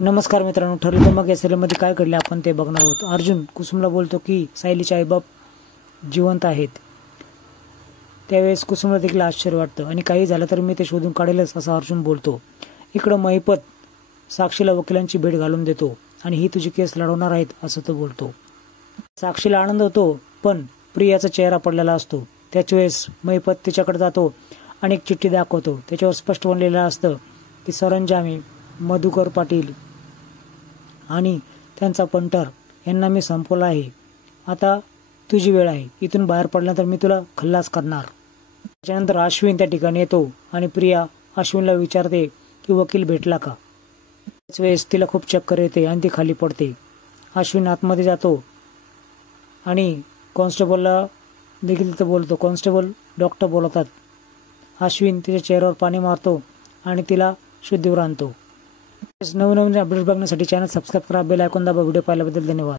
नमस्कार मित्रांनो, ठरलं तर मग या serialमध्ये काय घडले आपण ते बघणार आहोत। अर्जुन कुसुमला बोलतो की सायलीचे आईबाप जिवंत आहेत। त्यावेळेस कुसुमला देखील आश्चर्य वाटतं आणि काही झालं तर मी ते शोधून काढेलच असं अर्जुन बोलतो। इकडे महिपत साक्षीला वकिलांची भेट घालून देतो आणि ही तुझी केस लढवणार आहेत असं तो बोलतो। साक्षीला आनंद होतो, पण प्रियाचा चेहरा पडलेला असतो। त्याच वेळेस महिपत तिच्याकडे जातो आणि एक चिठ्ठी दाखवतो। त्याच्यावर स्पष्ट बनलेलं असतं की सरंजामी, मधुकर पाटील आणि त्यांचा पंटर यांना मी संपवला आहे। आता तुझी वेळ आहे। इथून बाहेर पडल्यानंतर मी तुला खल्लास करणार। त्यानंतर अश्विन त्या ठिकाणी येतो आणि प्रिया अश्विनला विचारते की वकील भेटला का। त्याच वेळेस तिला खूप चक्कर येते आणि ती खाली पडते। अश्विन आतमध्ये जातो आणि कॉन्स्टेबलला देखील तिथे बोलतो। कॉन्स्टेबल डॉक्टर बोलतात। अश्विन तिच्या चेहऱ्यावर पाणी मारतो आणि तिला शुद्धीवर आणतो। नवीन अपडेट बघण्यासाठी चॅनल सबस्क्राइब करा, बेल आयकॉन दाबा। व्हिडिओ पाहिल्याबद्दल धन्यवाद।